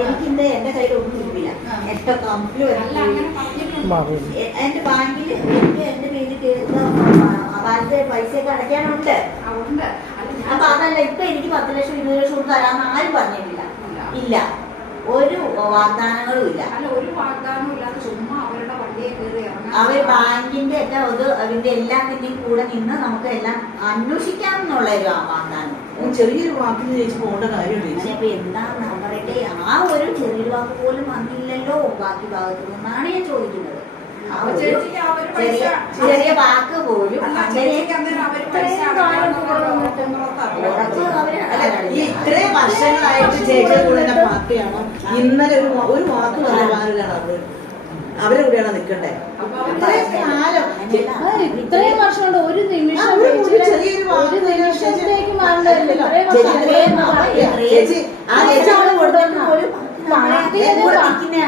എനിക്കിന്ന് എന്റെ കയ്യിൽ ഒന്നും ഇല്ല. എന്റെ കമ്പിലും എന്റെ ബാങ്കിൽ എന്റെ പേര് ബാങ്കിലെ പൈസയൊക്കെ അടയ്ക്കാനുണ്ട്. അപ്പൊ അതല്ല ഇപ്പൊ എനിക്ക് 10 ലക്ഷം 20 ലക്ഷം കൊടുത്ത് തരാമെന്ന് ആരും പറഞ്ഞിട്ടില്ല. ഇല്ല, ഒരു വാഗ്ദാനങ്ങളും ഇല്ല. ഒരു വാഗ്ദാനവും ഇല്ലാതെ ചുമ്മാ അവരുടെ വണ്ടിയെ കയറി അവർ ബാങ്കിന്റെ ഒക്കെ അതിന്റെ എല്ലാത്തിന്റെയും കൂടെ നിന്ന് നമുക്ക് എല്ലാം അന്വേഷിക്കാമെന്നുള്ള ഒരു വാഗ്ദാനം. ചെറിയൊരു വാക്കിന് ചേച്ചി പോകേണ്ട കാര്യമില്ല. അപ്പൊ എന്താന്ന് പറയട്ടെ, ആ ഒരു ചെറിയൊരു വാക്ക് പോലും വന്നില്ലല്ലോ ബാക്കി ഭാഗത്തു നിന്നാണ് ഞാൻ ചോദിക്കുന്നത്. ചെറിയ വാക്ക് പോലും ഇത്രയും വർഷങ്ങളായിട്ട് ചേച്ചിയുടെ കൂടെ പാർട്ടിയാണോ? ഇന്നലെ ഒരു വാക്ക് പറഞ്ഞാണ് അവരെ കൂടെയാണ് നിൽക്കണ്ടേ? ഇത്രയും വർഷം കൊണ്ട് ഒരു നിമിഷം നിമിഷത്തേക്ക് മാറണ്ടല്ലോ.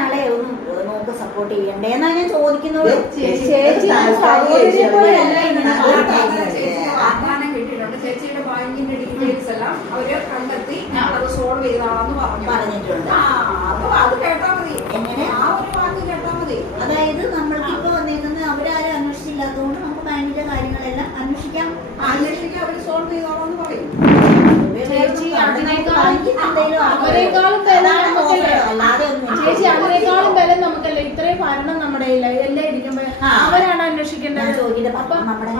ആളെ ഒന്ന് നോക്ക് സപ്പോർട്ട് ചെയ്യണ്ടേന്നാ ഞാൻ ചോദിക്കുന്നത്. വാഗ്ദാനം കിട്ടിയിട്ടുണ്ട്. ചേച്ചിയുടെ ബാങ്കിന്റെ ഡീറ്റെയിൽസ് എല്ലാം അവര് കണ്ടെത്തി അത് സോൾവ് ചെയ്താണെന്ന് പറഞ്ഞിട്ടുണ്ട്. അപ്പൊ അത് കേട്ടാ മതി. എങ്ങനെ ആ ഒരു വാക്ക് കേട്ടാ മതി. അതായത് നമ്മൾക്കിപ്പോ വന്നേക്കുന്നത് അവരാരും അന്വേഷിച്ചില്ലാത്തതുകൊണ്ട് നമുക്ക് ബാങ്കിന്റെ കാര്യങ്ങളെല്ലാം അന്വേഷിക്കാം. അവര് സോൾവ് ചെയ്തോളാന്ന് പറയും. ചേച്ചി അതിനേക്കാളും ബലം നമുക്കല്ലേ. ഇത്രയും ഭരണം നമ്മുടെ എല്ലാം ഇരിക്കുമ്പോ അവരാണ് അന്വേഷിക്കേണ്ടത്.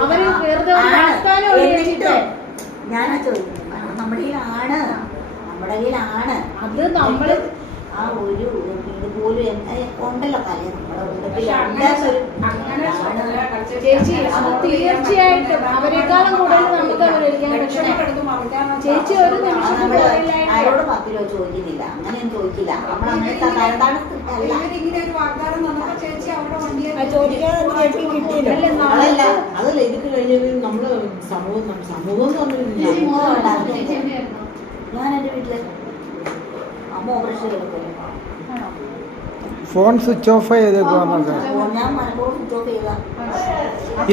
അവര് വെറുതെ ഞാനാ ചോദിക്കുന്നത്, നമ്മുടെ കയ്യിലാണ് അത് നമ്മള് ആ ഒരു ഇതുപോലും ഉണ്ടല്ലോ കല ചേച്ചി. തീർച്ചയായിട്ടും അവരെക്കാളും കൂടുതൽ നമുക്ക് അവരൊരിക്കാൻ പറ്റണം. ചേച്ചി ഒരു നിമിഷം ആരോട് 10 രൂപ ചോദിക്കുന്നില്ല, അങ്ങനെയൊന്നും ചോദിക്കില്ല. നമ്മളങ്ങനത്തെ ഇങ്ങനെ ഒരു വാഗ്ദാനം തന്നപ്പോ ചേച്ചി അവരുടെ വണ്ടിയെ ചോദിക്കാതെ ചേച്ചി കിട്ടിയില്ല. അതല്ല ഇതൊക്കെ കഴിഞ്ഞത് നമ്മള് സമൂഹം ഞാൻ എന്റെ വീട്ടില് അമ്മ ഓപ്പറേഷൻ ചെയ്തു. ഫോൺ സ്വിച്ച് ഓഫ് ചെയ്തേക്കുവാന്നൊക്കെ. ഞാൻ മനഃപൂർവ്വം സ്വിച്ച് ഓഫ് ചെയ്താ.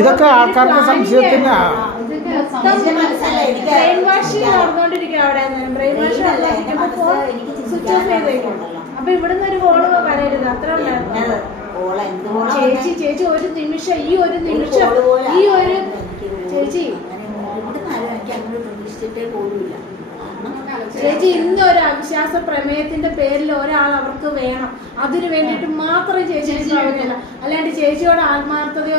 ഇതൊക്കെ ആൾക്കാർക്ക് സംശയത്തിന് അപ്പൊ ഇവിടുന്ന് ഒരു കോള് വരരുത്. അത്ര ചേച്ചി ഒരു നിമിഷം ഈ ഒരു ചേച്ചി ചേച്ചി ഇന്നൊരു അവിശ്വാസ പ്രമേയത്തിന്റെ പേരിൽ ഒരാൾ അവർക്ക് വേണം. അതിന് വേണ്ടിയിട്ട് മാത്രം ചേച്ചി പ്രവർത്തിക്കില്ല. അല്ലാണ്ട് ചേച്ചിയോട് ആത്മാർത്ഥതയോ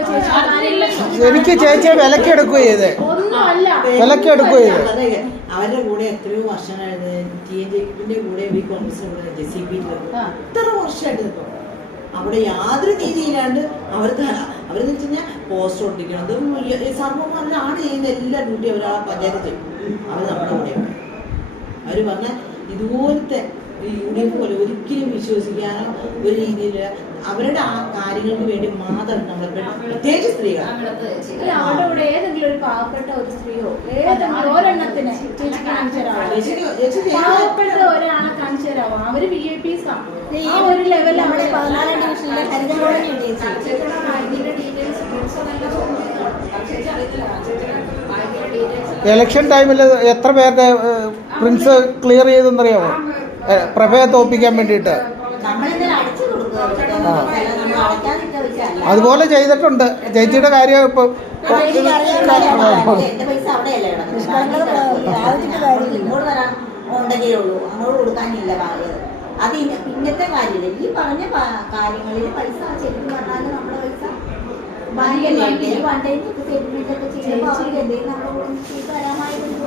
എനിക്ക് ചേച്ചിയെ വിലക്കെടുക്കുകയോ ചെയ്തേ ഒന്നുമല്ല. വിലക്കെടുക്കുകയോ ചെയ്തേ അവരുടെ കൂടെ എത്രയോ വർഷമായിരുന്നു. TNJP കൂടെ കോൺഗ്രസിന്റെ കൂടെ JCB എത്ര വർഷമായിട്ട് നിൽക്കും. അവിടെ യാതൊരു രീതിയിലാണ്ട് അവരെന്ന് വെച്ച് കഴിഞ്ഞാൽ പോസ്റ്റർ ഒട്ടിക്കണം. സർവ്വമാരാണ് ചെയ്യുന്ന എല്ലാ ഡ്യൂട്ടി അവർ ആ പഞ്ചായത്ത് ചെയ്യും. അവർ നമ്മുടെ കൂടെയാണ്. അവർ പറഞ്ഞ ഇതുപോലത്തെ UDF പോലെ ഒരിക്കലും വിശ്വസിക്കാനോ ഒരു രീതിയിൽ അവരുടെ ആ കാര്യങ്ങൾക്ക് വേണ്ടി മാത്രം നമ്മളെ പ്രത്യേകിച്ച് സ്ത്രീകൾ അവരുടെ കൂടെ ഏതെങ്കിലും ഒരു പാവപ്പെട്ട ഒരു സ്ത്രീയോ ഏതെങ്കിലും ഒരെണ്ണത്തിന് പാവപ്പെട്ട ഒരാളെ കാണിച്ചു തരാമോ? അവര് VIPs ആണ്. ആ ഒരു ലെവലിൽ നമ്മുടെ 14 ഡിവിഷനിലെ ഇലക്ഷൻ ടൈമിൽ എത്ര പേരുടെ പ്രിൻസ് ക്ലിയർ ചെയ്തെന്നറിയാമോ? പ്രഭയെ തോപ്പിക്കാൻ വേണ്ടിയിട്ട് അതുപോലെ ചെയ്തിട്ടുണ്ട്. ചേച്ചിയുടെ കാര്യം ഇപ്പൊ അത് ഇന്നത്തെ കാര്യമില്ല. ഈ പറഞ്ഞ കാര്യങ്ങളിൽ പൈസ ശരിക്കും പറഞ്ഞാല് നമ്മുടെ പൈസ ബാങ്കിന്റെ പണ്ടേക്ക് സെറ്റിൽമെന്റ് ഒക്കെ ചെയ്യുമ്പോൾ അവർക്ക് എന്തെങ്കിലും നമ്മുടെ കൂടെ ചെയ്ത് തരാമായിരുന്നു.